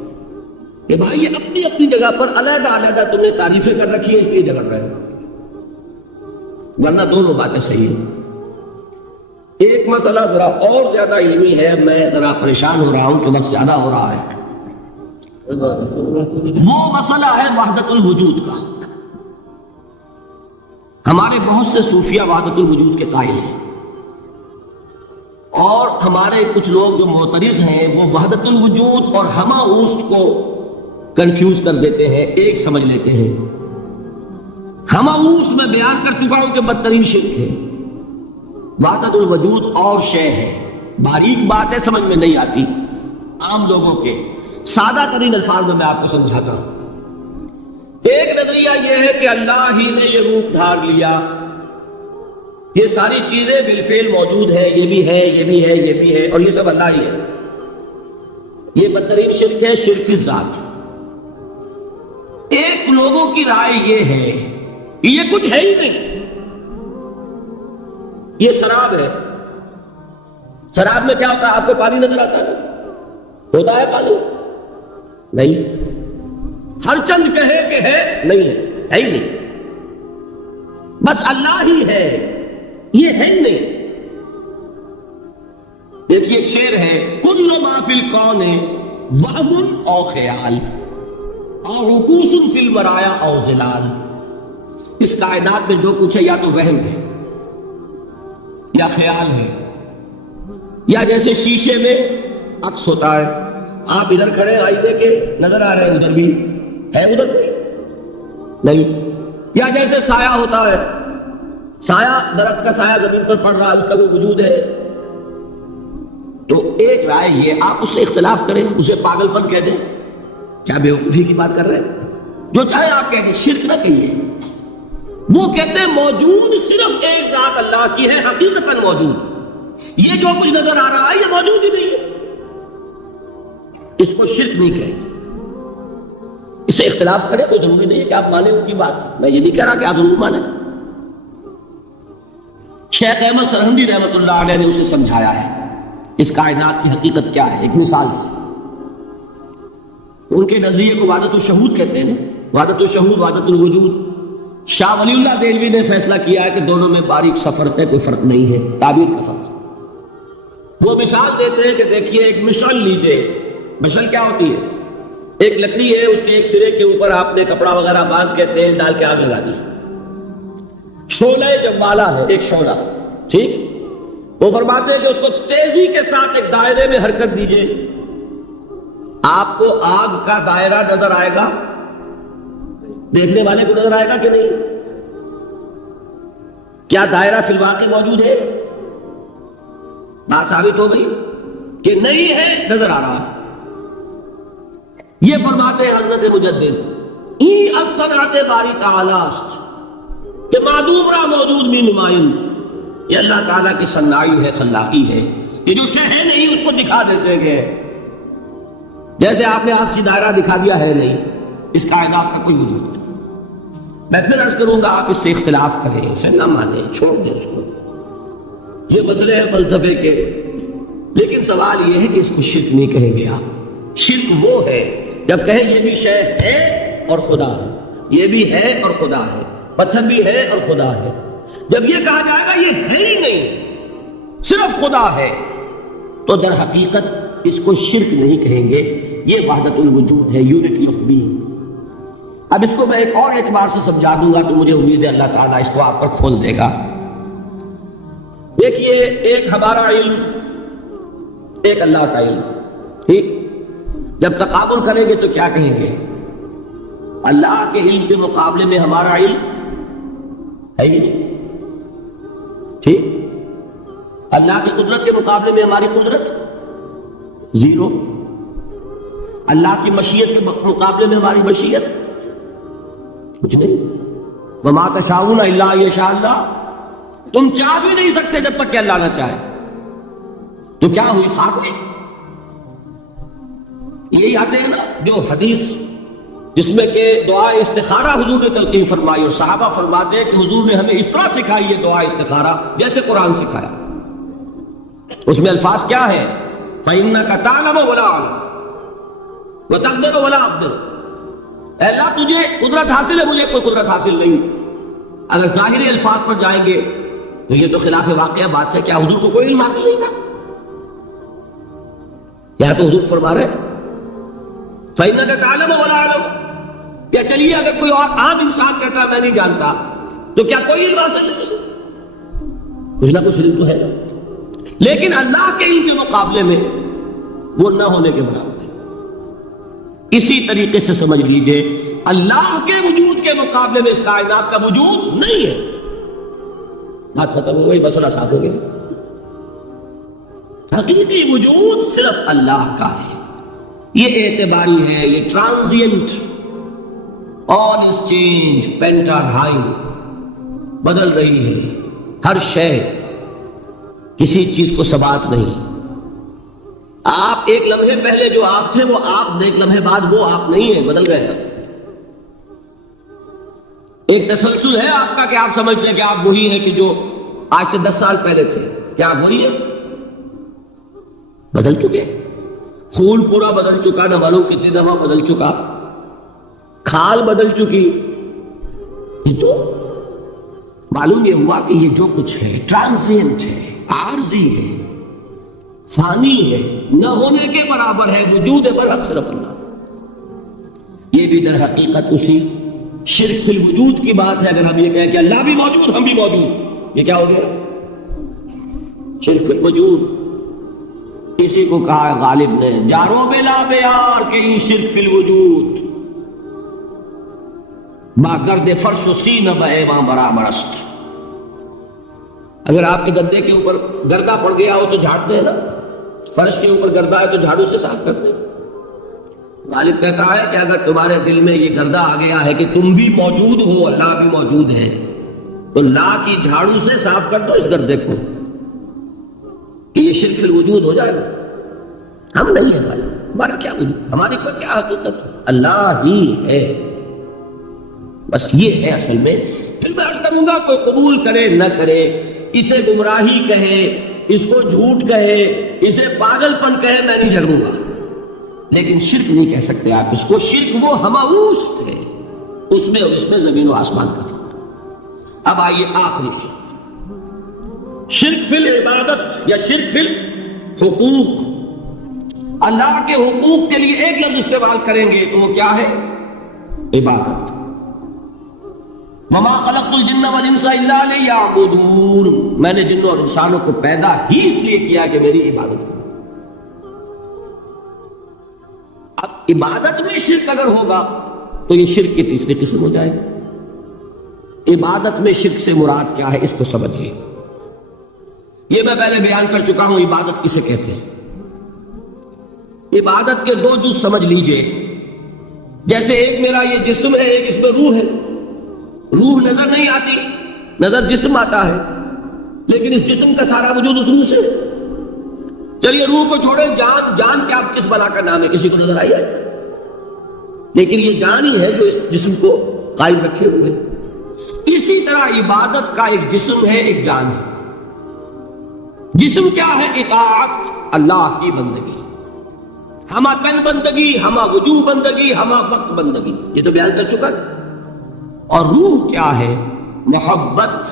کہ بھائی یہ اپنی اپنی جگہ پر علیحدہ علیحدہ تم نے تعریفیں کر رکھی ہیں، اس لیے جگڑ رہے ہو، ورنہ دونوں باتیں صحیح ہیں. ایک مسئلہ ذرا اور زیادہ علمی ہے، میں ذرا پریشان ہو رہا ہوں کہ وقت زیادہ ہو رہا ہے. وہ مسئلہ ہے وحدت الوجود کا. ہمارے بہت سے صوفیہ وحدت الوجود کے قائل ہیں، اور ہمارے کچھ لوگ جو معترض ہیں وہ وحدت الوجود اور ہمہ اوست کو کنفیوز کر دیتے ہیں، ایک سمجھ لیتے ہیں. ہمہ اوست میں بیان کر چکا ہوں کہ بدترین شرک ہے. وحدت الوجود اور شے ہے، باریک بات ہے، سمجھ میں نہیں آتی عام لوگوں کے. سادہ ترین الفاظ میں آپ کو سمجھاتا ہوں. ایک نظریہ یہ ہے کہ اللہ ہی نے یہ روپ دھار لیا، یہ ساری چیزیں بالفعل موجود ہیں، یہ بھی ہے، یہ بھی ہے، یہ بھی ہے، اور یہ سب اللہ ہی ہے. یہ بدترین شرک ہے، شرک فی ذات. ایک لوگوں کی رائے یہ ہے کہ یہ کچھ ہے ہی نہیں، یہ شراب ہے. شراب میں کیا ہوتا ہے؟ آپ کو پانی نظر آتا ہے؟ ہوتا ہے پانی؟ نہیں. ہر چند کہے کہ ہے، نہیں ہے، ہے ہی نہیں. بس اللہ ہی ہے، یہ ہے ہی نہیں. دیکھیے ایک شعر ہے، کل ما فی الکون وہم او خیال اور رکوس فی البرایا او ظلال. اس کائنات میں جو کچھ ہے یا تو وہم ہے یا خیال ہے، یا جیسے شیشے میں عکس ہوتا ہے، آپ ادھر کھڑے آئینے کے نظر آ رہے ہیں، ادھر بھی ہے، ادھر کوئی نہیں. یا جیسے سایہ ہوتا ہے، سایہ درخت کا سایہ زمین پر پڑ رہا ہے، اس کا کوئی وجود ہے. تو ایک رائے یہ، آپ اس سے اختلاف کریں، اسے پاگل پن کہہ دیں، کیا بیوقوفی کی بات کر رہے ہیں؟ جو چاہے آپ کہہ دیں، شرک نہ کہیے. وہ کہتے ہیں موجود صرف ایک ذات اللہ کی ہے، حقیقتاً موجود. یہ جو کچھ نظر آ رہا ہے یہ موجود ہی نہیں ہے. اس کو شرک نہیں کہیں. اس سے اختلاف کریں تو ضروری نہیں ہے کہ آپ مانیں ان کی بات. میں یہ نہیں کہہ رہا کہ آپ ضرور مانیں. شیخ احمد سرہندی رحمۃ اللہ علیہ نے اسے سمجھایا ہے اس کائنات کی حقیقت کیا ہے، ایک مثال سے. ان کے نظریے کو وحدت الشہود کہتے ہیں، وحدت الشہود، وحدت الوجود. شاہ ولی اللہ دہلوی نے فیصلہ کیا ہے کہ دونوں میں باریک سا فرق ہے، کوئی فرق نہیں ہے، تعبیر کا فرق. وہ مثال دیتے ہیں کہ دیکھیے ایک مشعل لیجئے. مشعل کیا ہوتی ہے؟ ایک لکڑی ہے، اس کے ایک سرے کے اوپر آپ نے کپڑا وغیرہ باندھ کے تیل ڈال کے آگ لگا دی. شعلہ جوالا ہے، ایک شعلہ، ٹھیک. وہ فرماتے ہیں کہ اس کو تیزی کے ساتھ ایک دائرے میں حرکت دیجئے، آپ کو آگ کا دائرہ نظر آئے گا، دیکھنے والے کو نظر آئے گا کہ نہیں؟ کیا دائرہ فی الواقع موجود ہے؟ بات ثابت ہو گئی کہ نہیں ہے، نظر آ رہا. یہ فرماتے ہیں حضرت مجدد، ای الصنعت باری تعالی است کہ معدوم را موجود میں نمائند. یہ اللہ تعالیٰ کی صناعی ہے، خلاقی ہے. یہ جو شے ہے نہیں اس کو دکھا دیتے گئے، جیسے آپ نے آپ سے دائرہ دکھا دیا ہے نہیں، اس کائنات کا کوئی وجود نہیں. میں پھر عرض کروں گا آپ اس سے اختلاف کریں، اسے نہ مانیں، چھوڑ دیں اس کو. یہ مسئلے ہیں فلسفے کے، لیکن سوال یہ ہے کہ اس کو شرک نہیں کہیں گے آپ. شرک وہ ہے جب کہیں یہ بھی شے ہے اور خدا ہے، یہ بھی ہے اور خدا ہے، پتھر بھی ہے اور خدا ہے. جب یہ کہا جائے گا یہ ہے ہی نہیں، صرف خدا ہے، تو در حقیقت اس کو شرک نہیں کہیں گے. یہ وحدت الوجود ہے، یونٹی آف بینگ. اب اس کو میں ایک اور اعتبار سے سمجھا دوں گا تو مجھے امید ہے اللہ تعالیٰ اس کو آپ پر کھول دے گا. دیکھیے ایک ہمارا علم، ایک اللہ کا علم، ٹھیک. جب تقابل کریں گے تو کیا کہیں گے؟ اللہ کے علم کے مقابلے میں ہمارا علم ہے ہی نہیں، ٹھیک. اللہ کی قدرت کے مقابلے میں ہماری قدرت زیرو، اللہ کی مشیت کے مقابلے میں ہماری مشیت کچھ نہیں. وما تشاؤون الا ان یشاء اللہ، تم چاہ بھی نہیں سکتے جب تک کہ اللہ نہ چاہے. تو کیا ہوئی؟ خاک ہوئی. یہی آتے ہیں نا جو حدیث جس میں کہ دعا استخارہ حضور نے تلقین فرمائی، اور صحابہ فرماتے ہیں کہ حضور نے ہمیں اس طرح سکھائی یہ دعا استخارہ جیسے قرآن سکھایا. اس میں الفاظ کیا ہے؟ فَإِنَّكَ تَعْلَمُ وَلَا أَعْلَمُ وَتَقْدِرُ وَلَا أَقْدِرُ. اے اللہ تجھے قدرت حاصل ہے، مجھے کوئی قدرت حاصل نہیں. اگر ظاہری الفاظ پر جائیں گے تو یہ تو خلاف واقعہ بات ہے. کیا حضور کو کوئی علم حاصل نہیں تھا؟ یا تو حضور فرما رہے فَإِنَّكَ تَعْلَمُ وَلَا أَعْلَمُ. یا چلیے اگر کوئی اور عام انسان کہتا ہے میں نہیں جانتا، تو کیا کوئی علم حاصل نہیں اسے؟ کچھ نہ کچھ علم تو ہے. لیکن اللہ کے علم کے مقابلے میں وہ نہ ہونے کے برابر ہے. اسی طریقے سے سمجھ لیجئے اللہ کے وجود کے مقابلے میں اس کائنات کا وجود نہیں ہے. بات ختم ہو گئی، مسئلہ صاف ہو گیا. حقیقی وجود صرف اللہ کا ہے. یہ اعتباری ہے، یہ ٹرانزینٹ، آل از چینج، پینٹا ہائی، بدل رہی ہے ہر شے، کسی چیز کو ثبات نہیں. آپ ایک لمحے پہلے جو آپ تھے وہ آپ، ایک لمحے بعد وہ آپ نہیں ہیں، بدل گئے ہیں. ایک تسلسل ہے آپ کا کہ آپ سمجھتے ہیں کہ آپ وہی ہیں کہ جو آج سے 10 سال پہلے تھے. کیا آپ وہی ہیں؟ بدل چکے. خون پورا بدل چکا، نہ معلوم کتنی دفعہ بدل چکا، کھال بدل چکی. یہ تو معلوم یہ ہوا کہ یہ جو کچھ ہے ٹرانزینٹ ہے، عارضی ہے، فانی ہے، نہ ہونے کے برابر ہے. وجود برحق صرف اللہ. یہ بھی در حقیقت اسی شرک فی الوجود کی بات ہے. اگر ہم یہ کہیں کہ اللہ بھی موجود ہم بھی موجود، یہ کیا ہو گیا؟ شرک فی الوجود. اسی کو کہا غالب نے جاروں بلا بیار کہ این شرک فی الوجود، با گرد فرش و سینہ بہ ایواں برابر است. اگر آپ کے گدے کے اوپر گردہ پڑ گیا ہو تو جھاڑتے ہیں نا، فرش کے اوپر گردہ ہے تو جھاڑو سے صاف کرتے ہیں. غالب کہتا ہے کہ اگر تمہارے دل میں یہ گردہ آ گیا ہے کہ تم بھی موجود ہو، اللہ بھی موجود ہے، تو لا کی جھاڑو سے صاف کر دو اس گردے کو، کہ یہ شرک فی الوجود ہو جائے گا. ہم نہیں ہیں بھائی، ہمارا کیا وجود، ہماری کوئی کیا حقیقت، اللہ ہی ہے. بس یہ ہے اصل میں. پھر میں عرض کروں گا کوئی قبول کرے نہ کرے، اسے گمراہی کہے، اس کو جھوٹ کہے، اسے پاگل پن کہے، میں نہیں جھگڑوں گا. لیکن شرک نہیں کہہ سکتے آپ اس کو. شرک وہ ہماؤس ہے، اس میں اور اس میں زمین و آسمان کا فرق. اب آئیے آخری شرک فی العبادت یا شرک فی الحقوق. اللہ کے حقوق کے لیے ایک لفظ استعمال کریں گے تو وہ کیا ہے؟ عبادت. وما خلقت الجن والانس الا لیعبدون. میں نے جنوں اور انسانوں کو پیدا ہی اس لیے کیا کہ میری عبادت کریں. اب عبادت میں شرک اگر ہوگا تو یہ شرک کی تیسری قسم ہو جائے گی. عبادت میں شرک سے مراد کیا ہے اس کو سمجھیے. یہ میں پہلے بیان کر چکا ہوں عبادت کسے کہتے ہیں. عبادت کے 2 جز سمجھ لیجئے. جیسے ایک میرا یہ جسم ہے، ایک اس میں روح ہے. روح نظر نہیں آتی، نظر جسم آتا ہے، لیکن اس جسم کا سارا وجود اس روح سے. چلیے روح کو چھوڑیں، جان کیا کس بلا کا نام ہے، کسی کو نظر آئی ہے؟ لیکن یہ جان ہی ہے جو اس جسم کو قائم رکھے ہوئے. اسی طرح عبادت کا ایک جسم ہے، ایک جان ہے. جسم کیا ہے؟ اطاعت، اللہ کی بندگی، ہما تن بندگی، ہما وجوہ بندگی، ہما وقت بندگی، یہ تو بیان کر چکا. اور روح کیا ہے؟ محبت،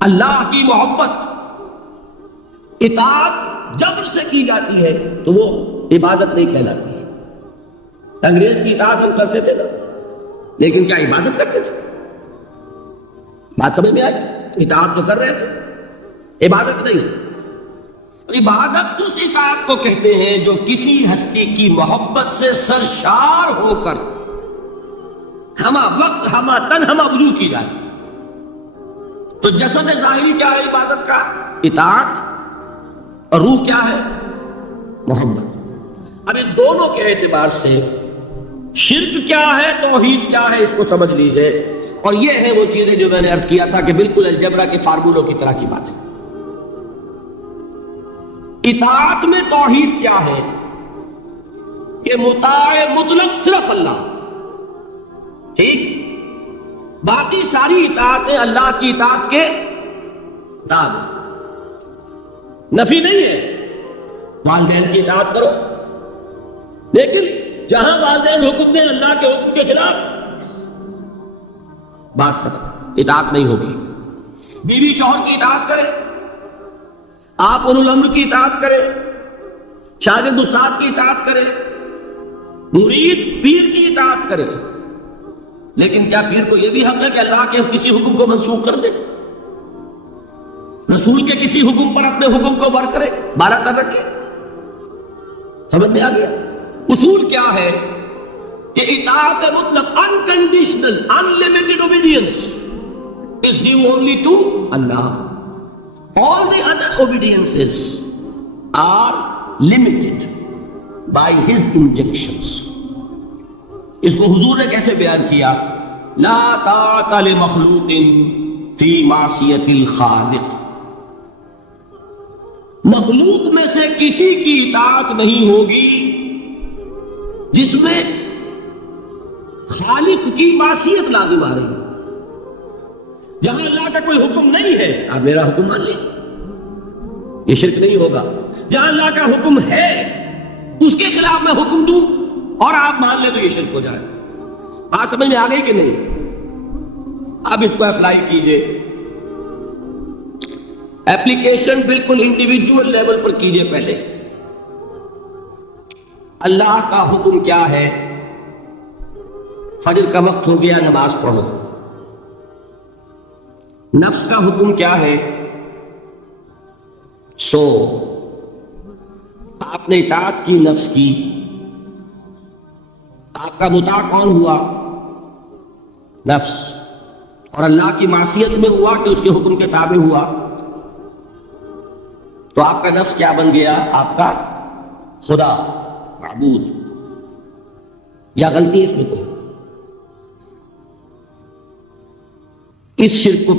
اللہ کی محبت. اطاعت جبر سے کی جاتی ہے تو وہ عبادت نہیں کہلاتی ہے. انگریز کی اطاعت ہم کرتے تھے نا، لیکن کیا عبادت کرتے تھے؟ بات سمجھ میں آئی؟ اطاعت تو کر رہے تھے، عبادت نہیں. عبادت اس اطاعت کو کہتے ہیں جو کسی ہستی کی محبت سے سرشار ہو کر ہما وقت، ہما تن، ہما وجود کی جائے. تو جسد ظاہری کیا ہے عبادت کا؟ اطاعت. اور روح کیا ہے؟ محبت. اب ان دونوں کے اعتبار سے شرک کیا ہے، توحید کیا ہے، اس کو سمجھ لیجئے. اور یہ ہے وہ چیزیں جو میں نے عرض کیا تھا کہ بالکل الجبرا کے فارمولوں کی طرح کی بات ہے. اطاعت میں توحید کیا ہے کہ مطاع مطلق صرف اللہ، ٹھیک، باقی ساری اطاعتیں اللہ کی اطاعت کے تابع. نفی نہیں ہے، والدین کی اطاعت کرو، لیکن جہاں والدین حکم دیں اللہ کے حکم کے خلاف، بات سب اطاعت نہیں ہوگی. بیوی شوہر کی اطاعت کرے، آپ اولو الامر کی اطاعت کرے، شاگرد استاد کی اطاعت کرے، مرید پیر کی اطاعت کرے، لیکن کیا پیر کو یہ بھی حق ہے کہ اللہ کے کسی حکم کو منسوخ کر دے، رسول کے کسی حکم پر اپنے حکم کو بر کرے، برقرار رکھے؟ سمجھ میں آ گیا؟ اصول کیا ہے کہ اطاعت مطلق unconditional unlimited obedience is due only to Allah. All the other obediences are limited by His injunctions. اس کو حضور نے کیسے بیان کیا؟ لا طاعت لمخلوق فی معصیت الخالق. مخلوق میں سے کسی کی اطاعت نہیں ہوگی جس میں خالق کی معصیت لازم آ رہی ہے. جہاں اللہ کا کوئی حکم نہیں ہے آپ میرا حکم مان لیجیے، یہ شرک نہیں ہوگا. جہاں اللہ کا حکم ہے اس کے خلاف میں حکم دوں اور آپ مان لیں تو یہ شرک ہو جائے. بات سمجھ میں آ گئی کہ نہیں؟ اب اس کو اپلائی کیجئے. اپلیکیشن بالکل انڈیویجول لیول پر کیجئے. پہلے اللہ کا حکم کیا ہے؟ فجر کا وقت ہو گیا، نماز پڑھو. نفس کا حکم کیا ہے؟ سو. آپ نے اطاعت کی نفس کی، آپ کا مطاع کون ہوا؟ نفس. اور اللہ کی معصیت میں ہوا کہ اس کے حکم کے تابع ہوا، تو آپ کا نفس کیا بن گیا؟ آپ کا خدا، معبود. یا غلطی اس میں کوئی؟ اس شرک کو